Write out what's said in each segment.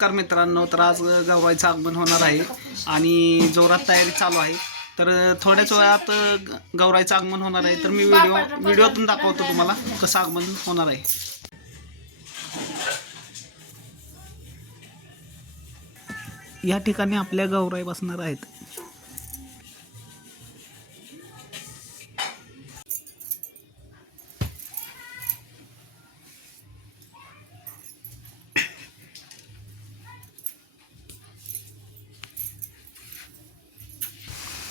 नमस्कार मित्रांनो, तर आज गौराईचं आगमन होणार आहे आणि जोरात तयारी चालू आहे. तर थोड्याच वेळात गौराईचं आगमन होणार आहे. तर मी व्हिडिओतून दाखवतो तुम्हाला कसं आगमन होणार आहे. या ठिकाणी आपल्या गौराई बसणार आहेत.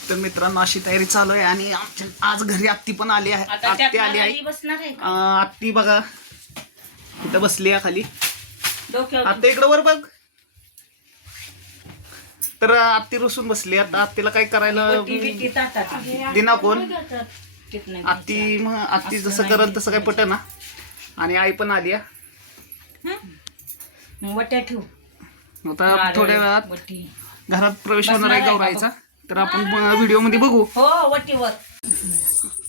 तर मित्रांनो, अशी तयारी चालू आहे आणि आज घरी आत्ती पण आली आहे. आत्ती आली आहे. आत्ती बघा इथं बसली आहे खाली. आत्ता इकडं वर बघ. तर आत्ती रुसून बसली. आता आत्तीला काय करायला दिना कोण. आत्ती जसं करल तसं काय पट ना. आणि आई पण आली आहे. आता थोड्या वेळात घरात प्रवेश होणार आहे गौराईचा. तर आपण व्हिडिओ मध्ये बघू.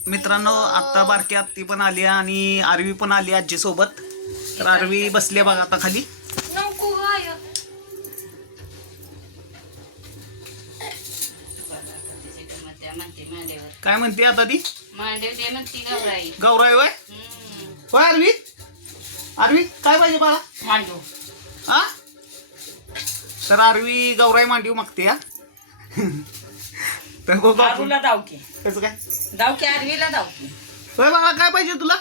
मित्रांनो, आता बारकी आत्ती पण आली आणि आरवी पण आली आजी सोबत. तर आरवी बसली बघा आता खाली. काय म्हणते आता ती गौराई वय होय. आरवी आरवी काय पाहिजे बाळा. हा तर आरवी गौराई मांडीव मागते. हा तर कसं काय होय बाळा. काय पाहिजे तुला.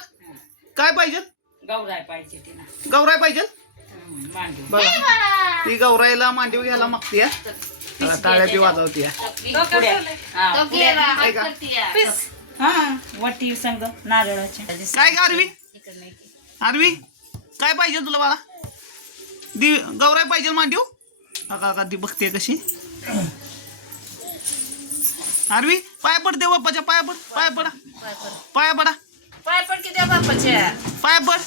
काय पाहिजे. गौराई पाहिजे बघा. ती गौराईला मांडीव घ्यायला मागते. टाळ्या बी वाजवते. काय आरवी आरवी काय पाहिजे तुला बाळा. गौराई पाहिजे मांडीव. का ती बघते कशी. आरवी पाया पड. देव बाप्पाच्या पाया पड. पाया पडा. पाया पडा. पाया पड.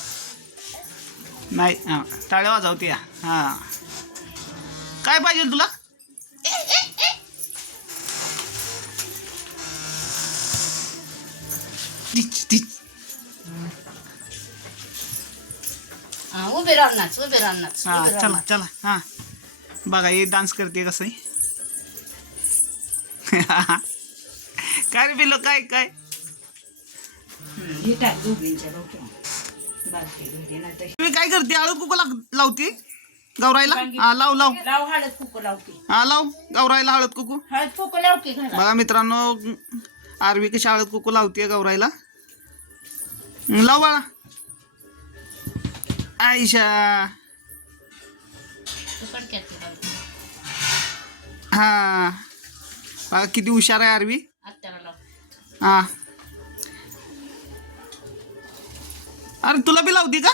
नाही टाळ्या वाजवते. हा काय पाहिजे तुला. उभे राहणार. हा चला चला. हा बघा हे डान्स करते कसं. काय रे बिलो. काय काय तुम्ही काय करते. हळद कुकू लावते गौराईला. हा लाव लाव. हळद कुकू लावते. हा लाव गौराईला हळद कुकू. हळद कुकू लावते. बघा मित्रांनो, आरवी कशी हळद कुकू लावते गौराईला. लाव बाळा. आयशा हा बघा किती हुशार आहे आरवी. हा अरे तुला बी लावते का.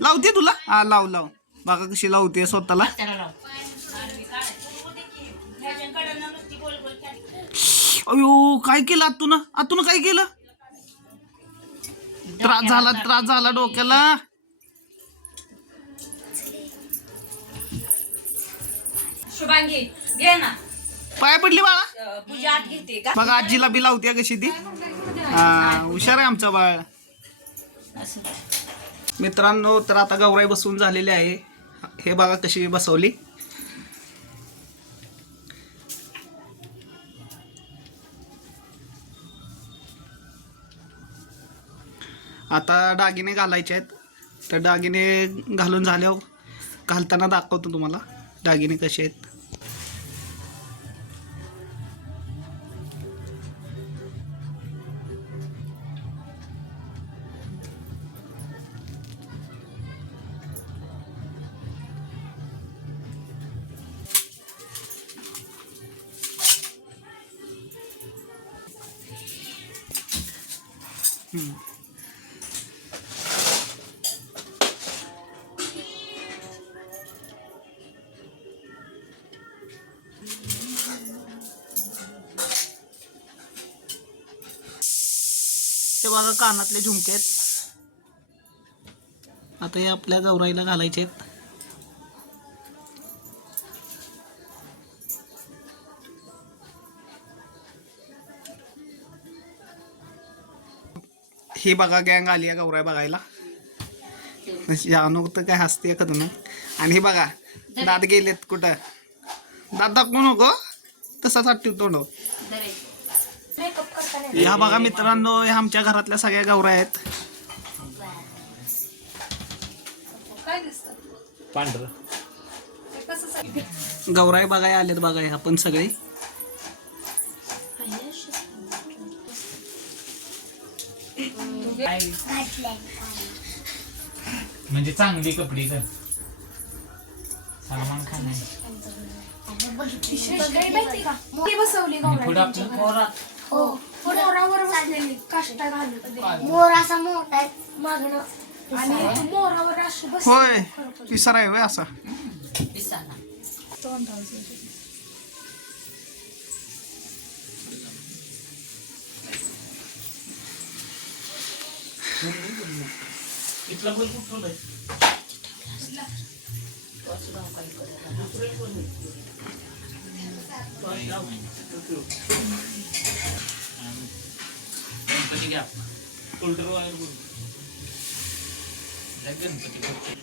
लावते तुला. हा लाव लाव. बघा कशी लावते स्वतःला. अयो काय केलं आतून. आतून काय केलं. त्रास झाला डोक्याला. शुभांगी घे ना. पाया पडली बाळा. पूजा आत घेते का. बघा आजीला बी लावते कशी ती. हा हुशार आहे आमचं बाळ. मित्रांनो, तर आता गौराई बसवून झालेली आहे. हे बघा कशी बसवली. आता दागिने घालायचे आहेत. तर दागिने घालून झाल्यावर घालताना दाखवतो तुम्हाला दागिने कसे आहेत. ते बघा कानातले झुमके आहेत. आता हे आपल्या गौराईला घालायचे आहेत. हे बघा गँग आली आहे गौराई बघायला. जानू तर काय हसते का तुम्ही. आणि हे बघा दात गेलेत कुठं दात दाखवू नको तसाच आठवतो तोंड मेकअप करताना ह्या बघा मित्रांनो ह्या आमच्या घरातल्या सगळ्या गौऱ्या आहेत काय दिसतं पांढरं ते कसं गौराई बघाय आलेत बघा ह्या पण सगळे म्हणजे चांगली कपडे कर सलमान खान आहे बसवली आणि पुढं आपलं मोरावर बसलेली काष्टा घालून मोर असा मोठा आहे मागणं आणि तो मोरावर अशी बस होय पिसर आहे होय असा इथला बोल कुठं आहे गणपती घ्या शोल्डर वायर बोल गणपती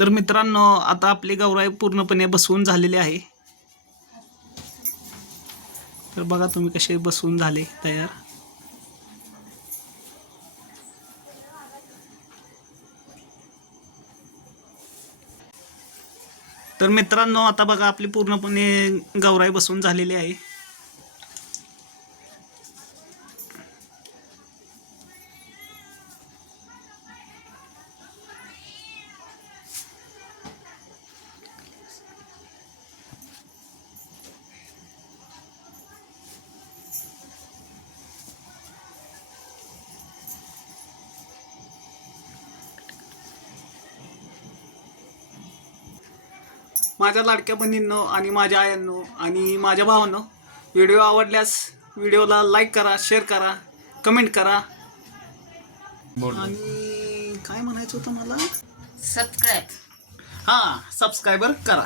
तर मित्रांनो आता आपली गौराई पूर्णपणे बसवून झालेली आहे तर बघा तुम्ही कसे बसवून झाले तयार तर मित्रांनो आता बघा आपली पूर्णपणे गौराई बसवून झालेली आहे माझ्या लाडक्या बहिणींनो आणि माझ्या आयांनो आणि माझ्या भावांनो व्हिडिओ आवडल्यास व्हिडिओला लाईक करा शेअर करा कमेंट करा आणि काय म्हणायचं होतं मला सबस्क्राईब हां सबस्क्रायबर करा